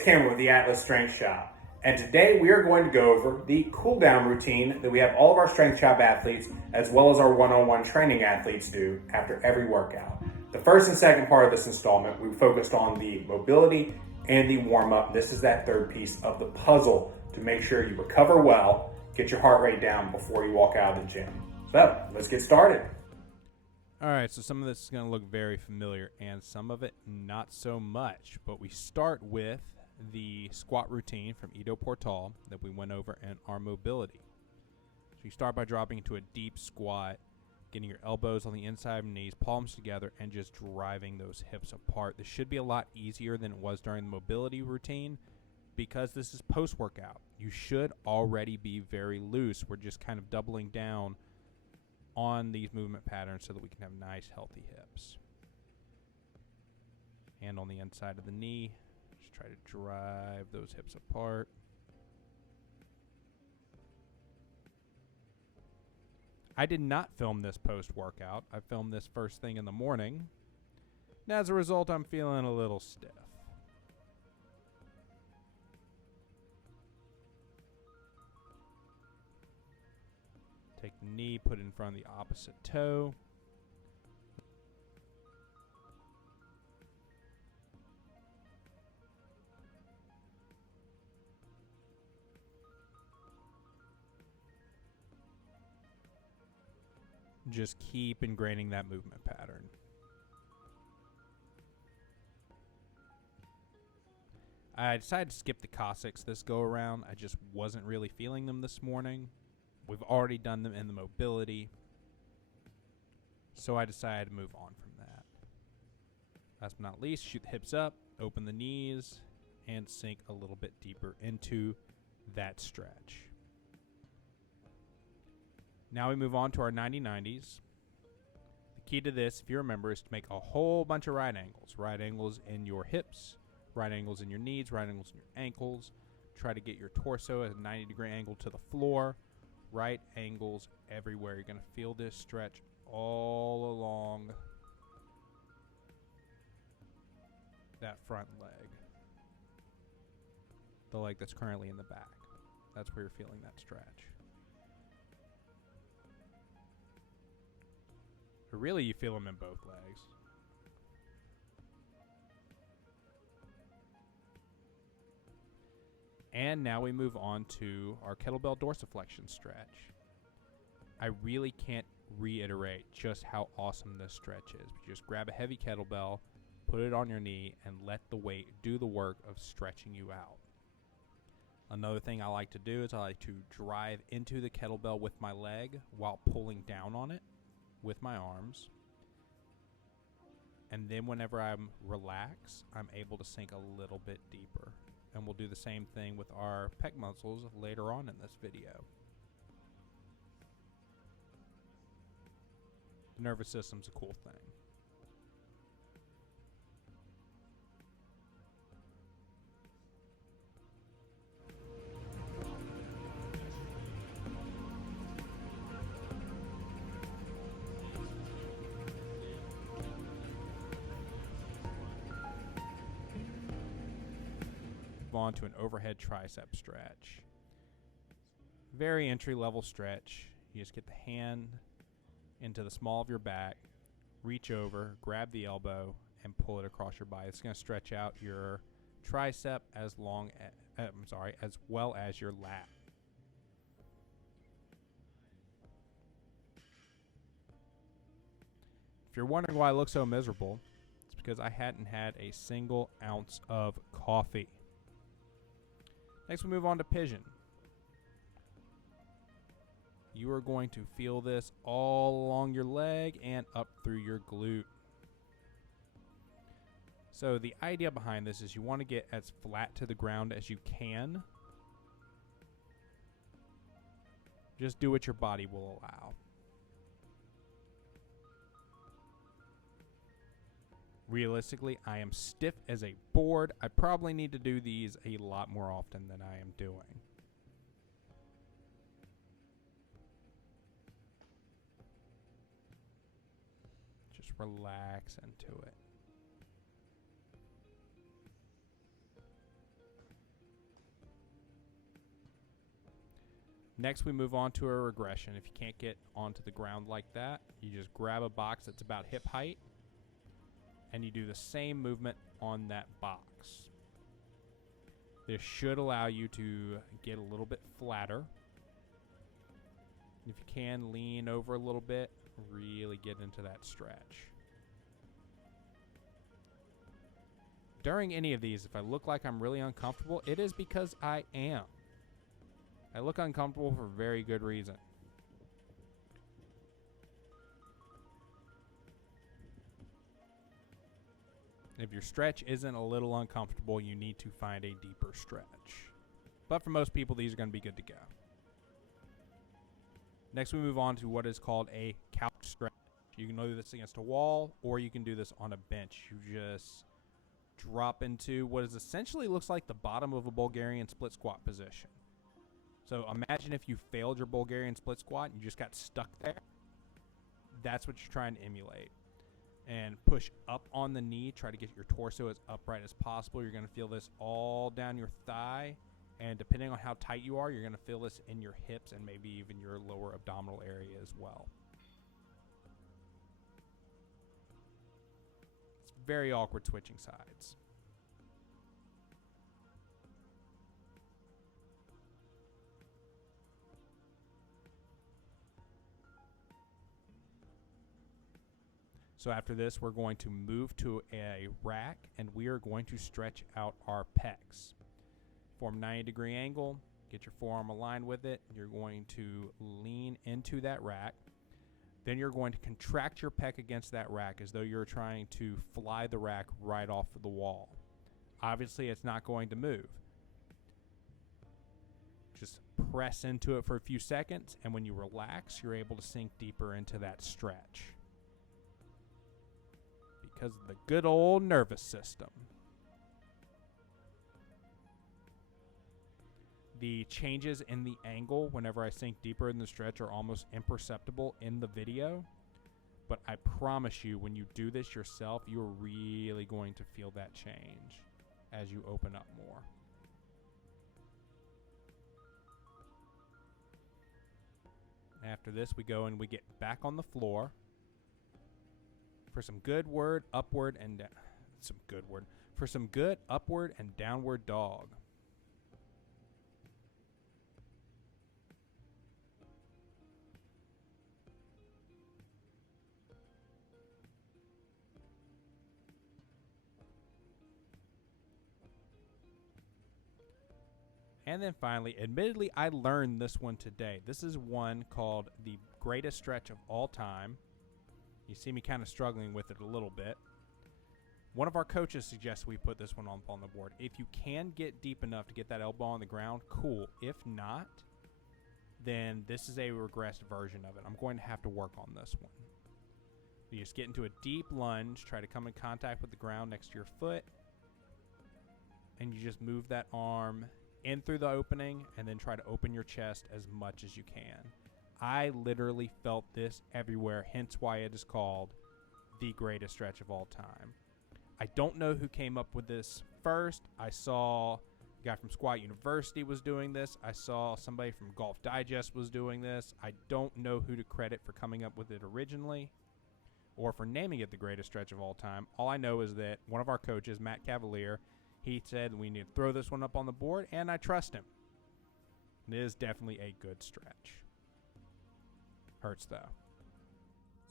it's Cameron with the Atlas Strength Shop, and today we are going to go over the cool down routine that we have all of our Strength Shop athletes as well as our one-on-one training athletes do after every workout. The first and second part of this installment, we focused on the mobility and the warm-up. This is that third piece of the puzzle to make sure you recover well, get your heart rate down before you walk out of the gym. So let's get started. All right, so some of this is going to look very familiar and some of it not so much, but we start with the squat routine from Ido Portal that we went over in our mobility. So you start by dropping into a deep squat, getting your elbows on the inside of your knees, palms together, and just driving those hips apart. This should be a lot easier than it was during the mobility routine because this is post-workout. You should already be very loose. We're just kind of doubling down on these movement patterns so that we can have nice, healthy hips. Hand on the inside of the knee. Just try to drive those hips apart. I did not film this post-workout. I filmed this first thing in the morning. And as a result, I'm feeling a little stiff. Take the knee, put it in front of the opposite toe. Just keep ingraining that movement pattern. I decided to skip the Cossacks this go around. I just wasn't really feeling them this morning. We've already done them in the mobility, so I decided to move on from that. Last but not least, shoot the hips up, open the knees, and sink a little bit deeper into that stretch. Now we move on to our 90-90s. The key to this, if you remember, is to make a whole bunch of right angles. Right angles in your hips, right angles in your knees, right angles in your ankles. Try to get your torso at a 90-degree angle to the floor. Right angles everywhere. You're going to feel this stretch all along that front leg. The leg that's currently in the back. That's where you're feeling that stretch. But really, you feel them in both legs. And now we move on to our kettlebell dorsiflexion stretch. I really can't reiterate just how awesome this stretch is. You just grab a heavy kettlebell, put it on your knee, and let the weight do the work of stretching you out. Another thing I like to do is I like to drive into the kettlebell with my leg while pulling down on it with my arms. And then whenever I'm relaxed, I'm able to sink a little bit deeper. And we'll do the same thing with our pec muscles later on in this video. The nervous system's a cool thing. On to an overhead tricep stretch. Very entry level stretch. You just get the hand into the small of your back, reach over, grab the elbow, and pull it across your body. It's going to stretch out your tricep as well as your lat. If you're wondering why I look so miserable, it's because I hadn't had a single ounce of coffee. Next, we move on to Pigeon. You are going to feel this all along your leg and up through your glute. So the idea behind this is you want to get as flat to the ground as you can. Just do what your body will allow. Realistically, I am stiff as a board. I probably need to do these a lot more often than I am doing. Just relax into it. Next, we move on to a regression. If you can't get onto the ground like that, you just grab a box that's about hip height, and you do the same movement on that box. This should allow you to get a little bit flatter. If you can, lean over a little bit, really get into that stretch. During any of these, if I look like I'm really uncomfortable, it is because I am. I look uncomfortable for very good reason. If your stretch isn't a little uncomfortable, you need to find a deeper stretch. But for most people, these are going to be good to go. Next, we move on to what is called a couch stretch. You can do this against a wall, or you can do this on a bench. You just drop into what is essentially looks like the bottom of a Bulgarian split squat position. So imagine if you failed your Bulgarian split squat and you just got stuck there. That's what you're trying to emulate. And push up on the knee. Try to get your torso as upright as possible. You're going to feel this all down your thigh. And depending on how tight you are, you're going to feel this in your hips and maybe even your lower abdominal area as well. It's very awkward switching sides. So after this, we're going to move to a rack, and we are going to stretch out our pecs. Form a 90-degree angle, get your forearm aligned with it. You're going to lean into that rack. Then you're going to contract your pec against that rack as though you're trying to fly the rack right off of the wall. Obviously, it's not going to move. Just press into it for a few seconds, and when you relax, you're able to sink deeper into that stretch. Because of the good old nervous system. The changes in the angle whenever I sink deeper in the stretch are almost imperceptible in the video. But I promise you, when you do this yourself, you're really going to feel that change as you open up more. After this, we go and we get back on the floor for some good upward and downward dog. And then finally, admittedly, I learned this one today. This is one called the greatest stretch of all time. You see me kind of struggling with it a little bit. One of our coaches suggests we put this one on the board. If you can get deep enough to get that elbow on the ground, cool. If not, then this is a regressed version of it. I'm going to have to work on this one. You just get into a deep lunge, try to come in contact with the ground next to your foot, and you just move that arm in through the opening and then try to open your chest as much as you can. I literally felt this everywhere, hence why it is called the greatest stretch of all time. I don't know who came up with this first. I saw a guy from Squat University was doing this. I saw somebody from Golf Digest was doing this. I don't know who to credit for coming up with it originally or for naming it the greatest stretch of all time. All I know is that one of our coaches, Matt Cavalier, he said we need to throw this one up on the board, and I trust him. It is definitely a good stretch. Hurts though.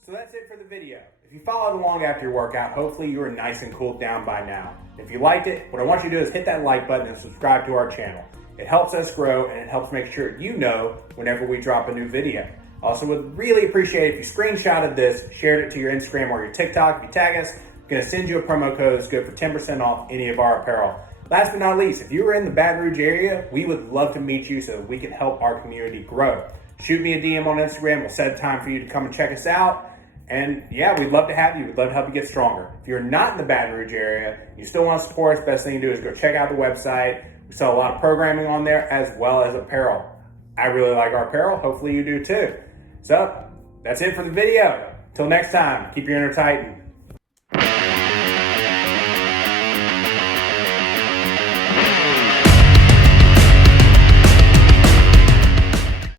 So that's it for the video. If you followed along after your workout, hopefully you were nice and cooled down by now. If you liked it, what I want you to do is hit that like button and subscribe to our channel. It helps us grow and it helps make sure you know whenever we drop a new video. Also would really appreciate it if you screenshotted this, shared it to your Instagram or your TikTok. If you tag us, I'm going to send you a promo code that's good for 10% off any of our apparel. Last but not least, if you were in the Baton Rouge area, we would love to meet you so that we can help our community grow. Shoot me a DM on Instagram. We'll set a time for you to come and check us out. And yeah, we'd love to have you. We'd love to help you get stronger. If you're not in the Baton Rouge area, you still want to support us, best thing to do is go check out the website. We sell a lot of programming on there as well as apparel. I really like our apparel. Hopefully you do too. So that's it for the video. Till next time, keep your inner Titan.